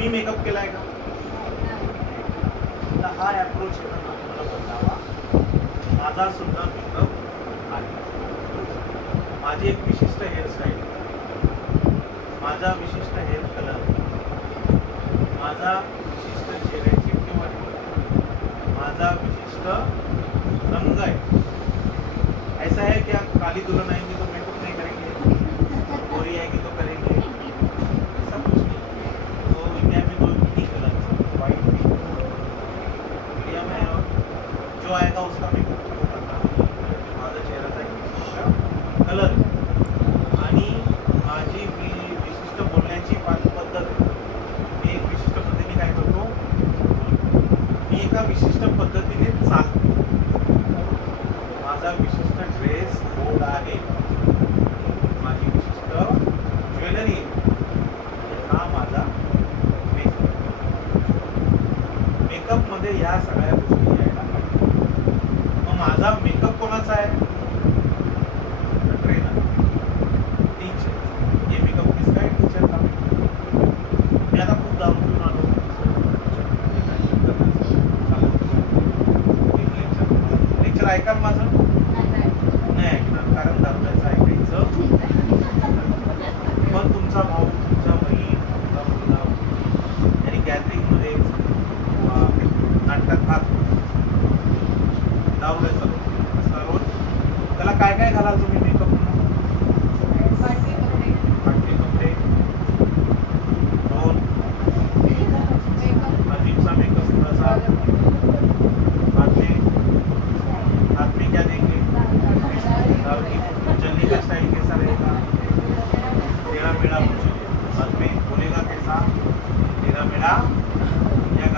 तुम्ही मेकअप केलाय का? तर हा अप्रोच आहे ना तुम्हाला बदलावा. माझा सुद्धा मेकअप आहे. माझी एक विशिष्ट हेअरस्टाईल, माझा विशिष्ट हेअर कलर, माझा विशिष्ट चेहऱ्याची ठेवण, माझा विशिष्ट रंग आहे. ऐसा है क्या काली दुल्हन आएंगी तो मेकअप नहीं करेंगे, गोरी आएगी तो करेंगे, ऐसा कुछ नहीं. तो इंडिया में 2 ही कलर, व्हाइट भी, इंडिया में जो आएगा उसका मेकअप करना. माझा चेहऱ्याचा एक विशिष्ट कलर आणि माझी विशिष्ट बोलण्याची पद्धत आहे. मी एक विशिष्ट पद्धतीने काय करतो, मी एका विशिष्ट पद्धतीने चालतो. माझा विशिष्ट ड्रेस कोड आहे, माझी विशिष्ट ज्वेलरी, हा माझा मेकअप. मेकअपमध्ये या सगळ्या गोष्टी यायला पाहिजे. मग माझा मेकअप कोणाचा आहे? Trainer, teacher. हे मेकअप किसका है? टीचर का. मी आता खूप दारू पिऊन आलो, लेक्चर ऐकाल माझं? नाही ऐकणार, कारण दारूचं ऐकायचं. पण तुमचा भाऊ, तुमचा बहीण, तुमचा मुलगा आणि गॅदरिंगमध्ये नाटकात हात दारूचं रोज त्याला काय काय घालाल तुम्ही मेकअप म्हणून? फाटके कपडे, रोल, अजीबसा मेकअप थोडासा. हाथ में क्या देंगे? चलने का स्टाइल कैसा रहेगा? टेढ़ा मेढ़ा कुछ. बाद में बोलेगा कैसा? टेढ़ा मेढ़ा या